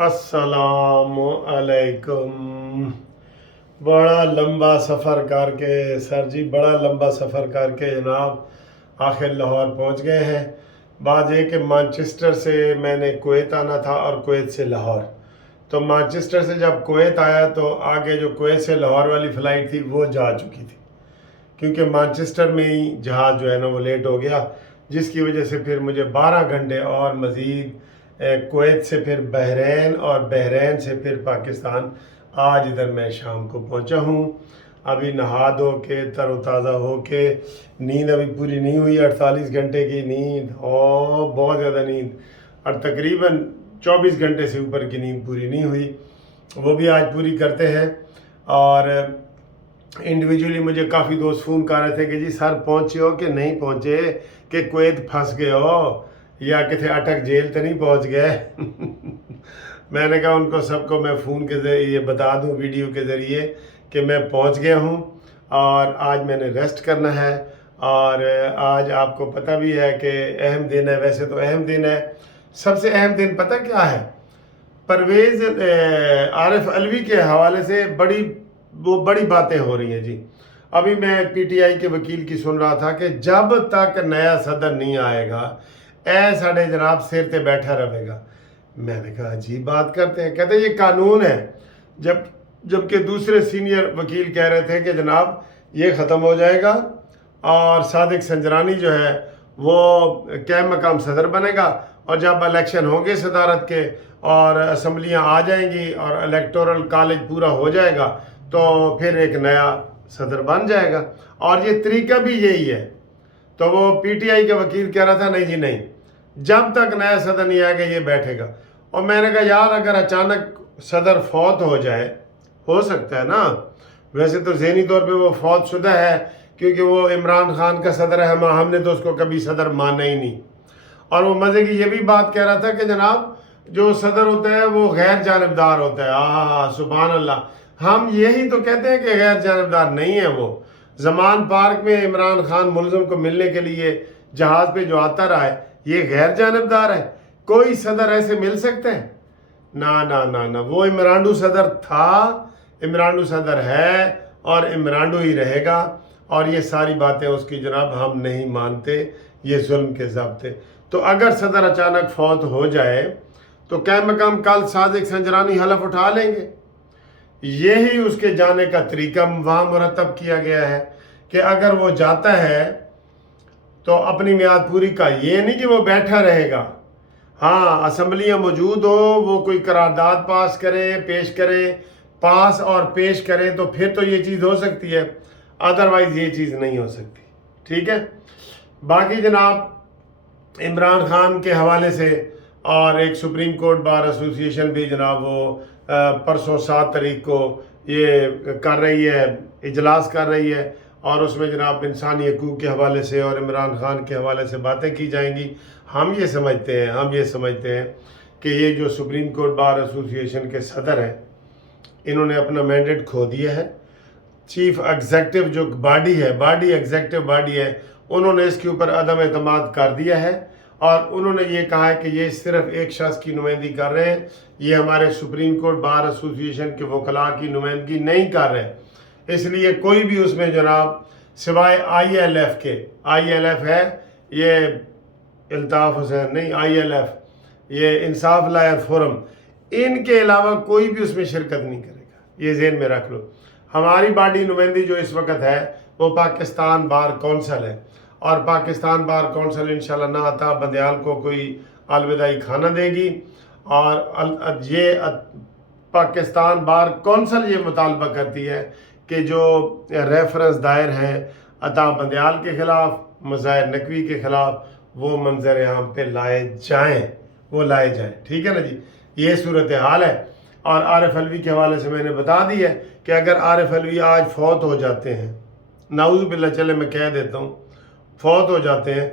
अस्सलाम अलैकुम। बड़ा लंबा सफ़र करके सर जी, बड़ा लंबा सफ़र करके जनाब आखिर लाहौर पहुंच गए हैं। बात यह कि मैनचेस्टर से मैंने कुवैत आना था और कुवैत से लाहौर। तो मैनचेस्टर से जब कुवैत आया तो आगे जो कुवैत से लाहौर वाली फ़्लाइट थी वो जा चुकी थी, क्योंकि मैनचेस्टर में ही जहाज़ जो है ना वो लेट हो गया, जिसकी वजह से फिर मुझे 12 घंटे और मज़ीद कुवैत से फिर बहरीन और बहरीन से फिर पाकिस्तान। आज इधर मैं शाम को पहुंचा हूं। अभी नहा धो के तरोताज़ा हो के, नींद अभी पूरी नहीं हुई, 48 घंटे की नींद और बहुत ज़्यादा नींद, और तकरीबन 24 घंटे से ऊपर की नींद पूरी नहीं हुई, वो भी आज पूरी करते हैं। और इंडिविजुअली मुझे काफ़ी दोस्त फ़ोन कर रहे थे कि जी सर पहुँचे हो कि नहीं पहुँचे, कि कुवैत फंस गए हो या किथे अटक जेल तो नहीं पहुँच गए। मैंने कहा उनको सबको मैं फ़ोन के ज़रिए बता दूं, वीडियो के ज़रिए, कि मैं पहुँच गया हूँ और आज मैंने रेस्ट करना है। और आज आपको पता भी है कि अहम दिन है। वैसे तो अहम दिन है, सबसे अहम दिन पता क्या है? परवेज़ आरिफ अलवी के हवाले से बड़ी बातें हो रही हैं जी। अभी मैं पीटीआई के वकील की सुन रहा था कि जब तक नया सदर नहीं आएगा साढ़े जनाब सिर पे बैठा रहेगा। मैंने कहा अजीब बात करते हैं। कहते ये कानून है, जबकि दूसरे सीनियर वकील कह रहे थे कि जनाब ये ख़त्म हो जाएगा और सादिक संजरानी जो है वो क़याम मकाम सदर बनेगा, और जब इलेक्शन होंगे सदारत के और असम्बलियाँ आ जाएंगी और इलेक्टोरल कॉलेज पूरा हो जाएगा तो फिर एक नया सदर बन जाएगा, और ये तरीका भी यही है। तो वो पीटीआई के वकील कह रहा था नहीं जी नहीं, जब तक नया सदर नहीं आएगा ये बैठेगा। और मैंने कहा यार अगर अचानक सदर फौत हो जाए, हो सकता है ना, वैसे तो ज़हनी तौर पे वो फौत शुदा है क्योंकि वो इमरान खान का सदर है, हमने तो उसको कभी सदर माना ही नहीं। और वो मज़े की ये भी बात कह रहा था कि जनाब जो सदर होता है वो गैर जानबदार होता है। हाँ सुभान अल्लाह, हम यही तो कहते हैं कि गैर जानबदार नहीं है वो। जमान पार्क में इमरान खान मुलज़म को मिलने के लिए जहाज़ पे जो आता रहा है, ये गैर जानबदार है? कोई सदर ऐसे मिल सकते हैं? ना ना ना ना, वो इमरानडू सदर था, इमरानडू सदर है और इमरानडू ही रहेगा। और ये सारी बातें उसकी जनाब हम नहीं मानते, ये जुल्म के ज़ाब्ते। तो अगर सदर अचानक फौत हो जाए तो क़याम मकाम कल सादिक संजरानी हलफ उठा लेंगे। यही उसके जाने का तरीका वहाँ मुरतब किया गया है कि अगर वो जाता है तो अपनी मियाद पूरी का, ये नहीं कि वो बैठा रहेगा। हाँ, असम्बलियाँ मौजूद हो, वो कोई करारदाद पास करें, पेश करें, पास और पेश करें तो फिर तो ये चीज़ हो सकती है, अदरवाइज़ ये चीज़ नहीं हो सकती। ठीक है। बाकी जनाब इमरान खान के हवाले से और एक सुप्रीम कोर्ट बार एसोसिएशन भी जनाब वो परसों 7 तारीख को ये कर रही है, इजलास कर रही है, और उसमें जनाब इंसानी हकूक़ के हवाले से और इमरान खान के हवाले से बातें की जाएंगी। हम ये समझते हैं कि ये जो सुप्रीम कोर्ट बार एसोसिएशन के सदर हैं, इन्होंने अपना मैंडेट खो दिया है। चीफ एग्जेक्टिव जो एग्जेक्टिव बॉडी है, उन्होंने इसके ऊपर अदम एतमाद कर दिया है और उन्होंने ये कहा है कि ये सिर्फ एक शख्स की नुमाइंदगी कर रहे हैं, ये हमारे सुप्रीम कोर्ट बार एसोसिएशन के वकला की नुमाइंदगी नहीं कर रहे। इसलिए कोई भी उसमें जनाब सिवाय ILF के, ILF है ये इल्ताफ़ हुसैन नहीं, ILF ये इंसाफ लायर फोरम, इनके अलावा कोई भी उसमें शिरकत नहीं करेगा। ये ज़हन में रख लो। हमारी बॉडी नुमाइंदगी जो इस वक्त है वो पाकिस्तान बार कौंसल है, और पाकिस्तान बार कौंसल इंशाल्लाह ना आता बंदयाल को कोई अलविदाई खाना देगी। और ये पाकिस्तान बार कौंसल ये मुतालबा करती है कि जो रेफरेंस दायर हैं अता बंदयाल के ख़िलाफ़, मज़ाहिर नकवी के ख़िलाफ़, वो मंजर आम पे लाए जाएँ। ठीक है ना जी, ये सूरत हाल है। और आरिफ अलवी के हवाले से मैंने बता दी है कि अगर आरिफ अलवी आज फौत हो जाते हैं, नाउज़ बिल्लाह, चले मैं कह देता हूँ, फौत हो जाते हैं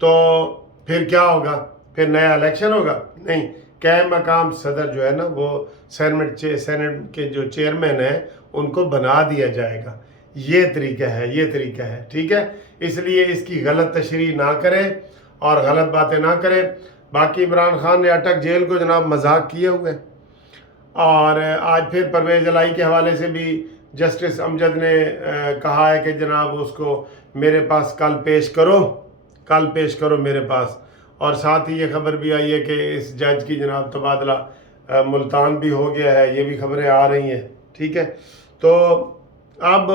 तो फिर क्या होगा? फिर नया इलेक्शन होगा? नहीं, क़याम मकाम सदर जो है ना वो सेनेट के जो चेयरमैन हैं उनको बना दिया जाएगा। ये तरीका है। ठीक है, इसलिए इसकी गलत तशरीह ना करें और गलत बातें ना करें। बाकी इमरान खान ने अटक जेल को जनाब मजाक किए हुए, اور آج پھر پرویز الہی کے حوالے سے بھی جسٹس امجد نے کہا ہے کہ جناب اس کو میرے پاس کل پیش کرو میرے پاس. اور ساتھ ہی یہ خبر بھی آئی ہے کہ اس جج کی جناب تبادلہ ملتان بھی ہو گیا ہے. یہ بھی خبریں آ رہی ہیں. ٹھیک ہے, تو اب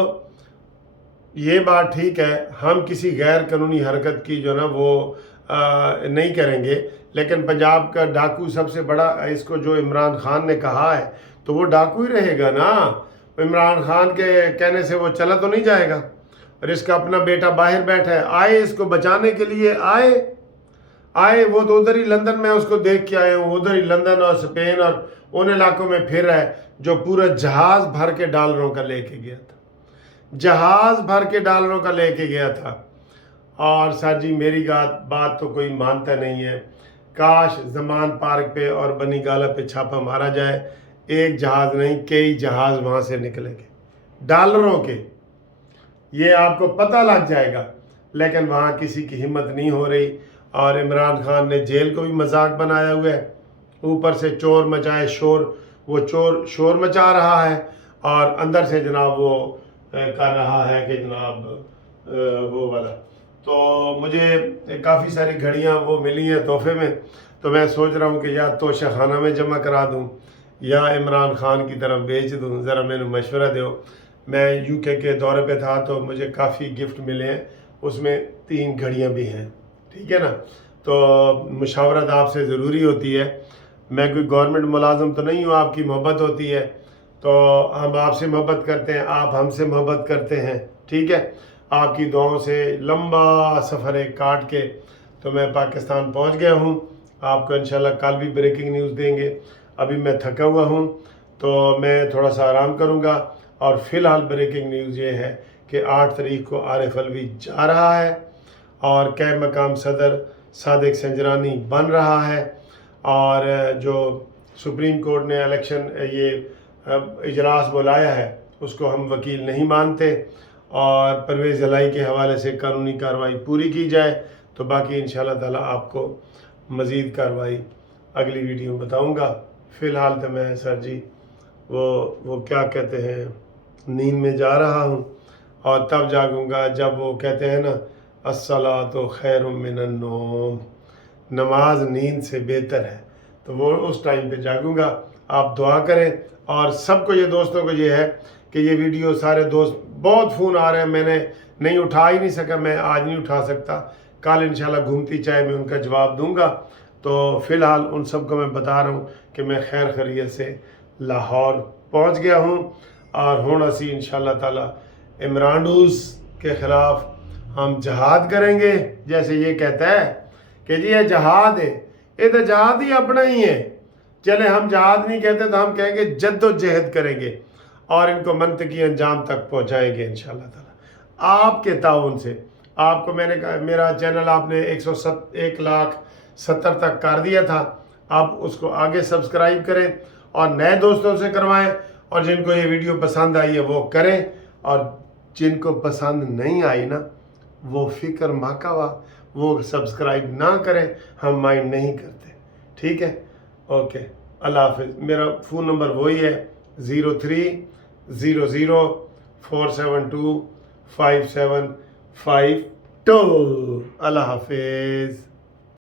یہ بات ٹھیک ہے, ہم کسی غیر قانونی حرکت کی جو نا وہ نہیں کریں گے, لیکن پنجاب کا ڈاکو سب سے بڑا اس کو جو عمران خان نے کہا ہے تو وہ ڈاکو ہی رہے گا نا. عمران خان کے کہنے سے وہ چلا تو نہیں جائے گا. اور اس کا اپنا بیٹا باہر بیٹھا ہے, آئے اس کو بچانے کے لیے آئے وہ تو ادھر ہی لندن میں اس کو دیکھ کے آئے ہوں, ادھر ہی لندن اور اسپین اور ان علاقوں میں پھر رہا ہے جو پورا جہاز بھر کے ڈالروں کا لے کے گیا تھا. جہاز بھر کے ڈالروں کا لے کے گیا تھا. اور سر جی میری بات تو کوئی مانتا نہیں ہے. کاش زمان پارک پہ اور بنی گالا پہ چھاپا مارا جائے, ایک جہاز نہیں کئی جہاز وہاں سے نکلیں گے ڈالروں کے, یہ آپ کو پتہ لگ جائے گا. لیکن وہاں کسی کی ہمت نہیں ہو رہی. اور عمران خان نے جیل کو بھی مذاق بنایا ہوا ہے, اوپر سے چور مچائے شور, وہ چور شور مچا رہا ہے اور اندر سے جناب وہ کر رہا ہے کہ جناب وہ والا. تو مجھے کافی ساری گھڑیاں وہ ملی ہیں تحفے میں, تو میں سوچ رہا ہوں کہ یا توشہ خانہ میں جمع کرا دوں یا عمران خان کی طرف بیچ دوں. ذرا میں نے مشورہ دو. میں UK کے دورے پہ تھا تو مجھے کافی گفٹ ملے ہیں, اس میں 3 گھڑیاں بھی ہیں. ٹھیک ہے نا, تو مشاورت آپ سے ضروری ہوتی ہے. میں کوئی گورنمنٹ ملازم تو نہیں ہوں, آپ کی محبت ہوتی ہے تو ہم آپ سے محبت کرتے ہیں, آپ ہم سے محبت کرتے ہیں. ٹھیک ہے, آپ کی دعاؤں سے لمبا سفر ہے کاٹ کے تو میں پاکستان پہنچ گیا ہوں. آپ کو انشاءاللہ کل بھی بریکنگ نیوز دیں گے. ابھی میں تھکا ہوا ہوں تو میں تھوڑا سا آرام کروں گا. اور فی الحال بریکنگ نیوز یہ ہے کہ 8 تاریخ کو عارف الوی جا رہا ہے اور قائم مقام صدر صادق سنجرانی بن رہا ہے. اور جو سپریم کورٹ نے الیکشن یہ اجلاس بلایا ہے اس کو ہم وکیل نہیں مانتے. اور پرویز الہی کے حوالے سے قانونی کارروائی پوری کی جائے تو باقی انشاءاللہ تعالیٰ آپ کو مزید کارروائی اگلی ویڈیو میں بتاؤں گا. فی الحال تو میں سر جی وہ کیا کہتے ہیں نیند میں جا رہا ہوں, اور تب جاگوں گا جب وہ کہتے ہیں نا الصلاۃ خیر من النوم, نماز نیند سے بہتر ہے, تو وہ اس ٹائم پہ جاگوں گا. آپ دعا کریں. اور سب کو یہ دوستوں کو یہ ہے کہ یہ ویڈیو سارے دوست, بہت فون آ رہے ہیں, میں نے نہیں اٹھا ہی نہیں سکا, میں آج نہیں اٹھا سکتا, کل انشاءاللہ گھومتی چائے میں ان کا جواب دوں گا. تو فی الحال ان سب کو میں بتا رہا ہوں کہ میں خیر خیریت سے لاہور پہنچ گیا ہوں. اور ہوں اسی انشاءاللہ تعالیٰ عمرانڈوز کے خلاف ہم جہاد کریں گے. جیسے یہ کہتا ہے کہ جی یہ جہاد ہے, یہ تو جہاد ہی اپنا ہی ہے. چلے ہم جہاد نہیں کہتے تو ہم کہیں گے جد و جہد کریں گے اور ان کو منطقی انجام تک پہنچائیں گے انشاءاللہ تعالیٰ آپ کے تعاون سے. آپ کو میں نے کہا میرا چینل آپ نے 1,70,000 تک کر دیا تھا, آپ اس کو آگے سبسکرائب کریں اور نئے دوستوں سے کروائیں. اور جن کو یہ ویڈیو پسند آئی ہے وہ کریں, اور جن کو پسند نہیں آئی نا وہ فکر ماکاوا, وہ سبسکرائب نہ کریں, ہم مائنڈ نہیں کرتے. ٹھیک ہے, اوکے, اللہ حافظ. میرا فون نمبر وہی ہے 0300472572. اللہ حافظ.